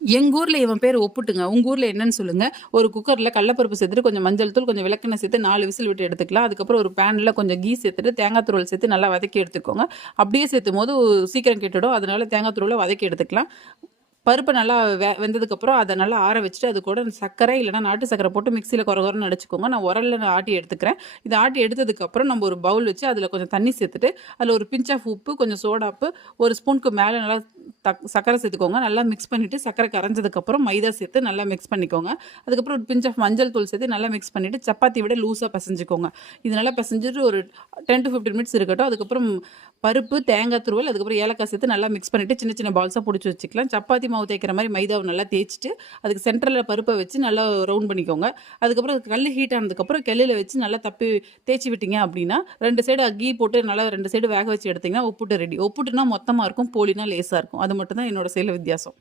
எங்க ஊர்ல இவன் பேரு ஒப்புட்டுங்க. உங்க ஊர்ல என்னன்னு சொல்லுங்க? ஒரு குக்கர்ல கடலப்பருப்பு சேர்த்துட்டு, கொஞ்சம் மஞ்சள் தூள், கொஞ்சம் விளக்கெண்ணெய் சேர்த்து 4 விசில் விட்டு எடுத்துக்கலாம். அதுக்கப்புறம் ஒரு பேன்ல கொஞ்சம் கீ சேர்த்துட்டு, தேங்காய் துருவல் சேர்த்து நல்லா வதக்கி எடுத்துக்கோங்க. அப்படியே சேர்த்தும்போது சீக்கிரம் கெட்டுடும். அதனால தேங்காய் துருவல வதக்கி எடுத்துக்கலாம். பருப்பு நல்லா வெந்ததுக்கப்புறம் அதை நல்லா ஆற வச்சுட்டு, அது கூட சர்க்கரை இல்லைனா நாட்டு சர்க்கரை போட்டு மிக்சியில் கொரகொரன்னு அடிச்சுக்கோங்க. நான் உரல்ல ஆட்டி எடுத்துக்கிறேன். இதை ஆட்டி எடுத்ததுக்கப்புறம் நம்ம ஒரு பவுல் வச்சு அதில் கொஞ்சம் தண்ணி சேர்த்துட்டு, அதில் ஒரு பிஞ்ச் ஆஃப் உப்பு, கொஞ்சம் சோடாப்பு, ஒரு ஸ்பூனுக்கு மேலே நல்லா சர்க்கரை சேர்த்துக்கோங்க. நல்லா மிக்ஸ் பண்ணிவிட்டு சர்க்கரை கரைஞ்சதுக்கப்புறம் மைதா சேர்த்து நல்லா மிக்ஸ் பண்ணிக்கோங்க. அதுக்கப்புறம் ஒரு பிஞ்ச் ஆஃப் மஞ்சள் தூள் சேர்த்து நல்லா மிக்ஸ் பண்ணிவிட்டு சப்பாத்தி விட லூஸாக பிசைஞ்சுக்கோங்க. இது நல்லா பிசைஞ்சிட்டு ஒரு 10 to 15 மினிட்ஸ் இருக்கட்டும். அதுக்கப்புறம் பருப்பு, தேங்காய் துருவல், அதுக்கப்புறம் ஏலக்காய் சேர்த்து நல்லா மிக்ஸ் பண்ணிவிட்டு சின்ன சின்ன பால்ஸாக பிடிச்சி வச்சுக்கலாம். சப்பாத்தி மாவு தேய்க்கிற மாதிரி மைதாவை நல்லா தேய்ச்சிட்டு, அதுக்கு சென்டரில் பருப்பை வச்சு நல்லா ரவுண்ட் பண்ணிக்கோங்க. அதுக்கப்புறம் கல் ஹீட் ஆனதுக்கப்புறம் கல்லில் வச்சு நல்லா தேய்ச்சி விட்டீங்க அப்படின்னா, 2 சைடு கீ போட்டு நல்லா 2 சைடு வேக வச்சு எடுத்தீங்கன்னா ஒப்புட்டு ரெடி. ஒப்புட்டுனா மொத்தமாக இருக்கும், போலினா லேசாக இருக்கும். அது மட்டும் தான் என்னோட செயல் வித்தியாசம்.